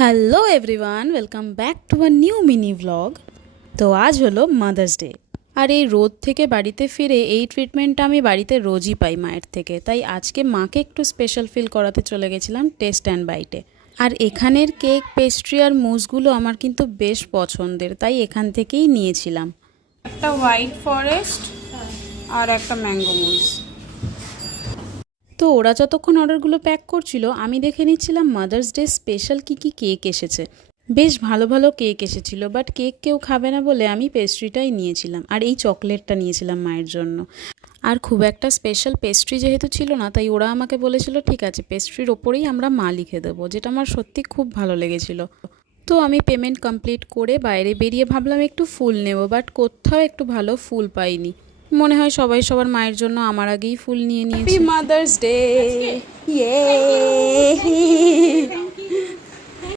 Hello everyone, welcome back to a new mini vlog. তো আজ হলো মাদার্স ডে, আর এই রোদ থেকে বাড়িতে ফিরে এই ট্রিটমেন্টটা আমি বাড়িতে রোজই পাই মায়ের থেকে। তাই আজকে মাকে একটু স্পেশাল ফিল করাতে চলে গেছিলাম টেস্ট অ্যান্ড বাইটে। আর এখানের কেক, পেস্ট্রি আর মুসগুলো আমার কিন্তু বেশ পছন্দের, তাই এখান থেকেই নিয়েছিলাম। একটা হোয়াইট ফরেস্ট আর একটা ম্যাঙ্গো মুস। তো ওরা যতক্ষণ অর্ডারগুলো প্যাক করছিল আমি দেখে নিচ্ছিলাম মাদার্স ডে স্পেশাল কী কী কেক এসেছে। বেশ ভালো ভালো কেক এসেছিল, বাট কেক কেউ খাবে না বলে আমি পেস্ট্রিটাই নিয়েছিলাম, আর এই চকলেটটা নিয়েছিলাম মায়ের জন্য। আর খুব একটা স্পেশাল পেস্ট্রি যেহেতু ছিল না, তাই ওরা আমাকে বলেছিল ঠিক আছে পেস্ট্রির ওপরেই আমরা মা লিখে দেবো, যেটা আমার সত্যি খুব ভালো লেগেছিল। তো আমি পেমেন্ট কমপ্লিট করে বাইরে বেরিয়ে ভাবলাম একটু ফুল নেব, বাট কোথাও একটু ভালো ফুল পাইনি। মনে হয় সবাই সবার মায়ের জন্য আমার আগেই ফুল নিয়ে নিয়েছে। Mother's day.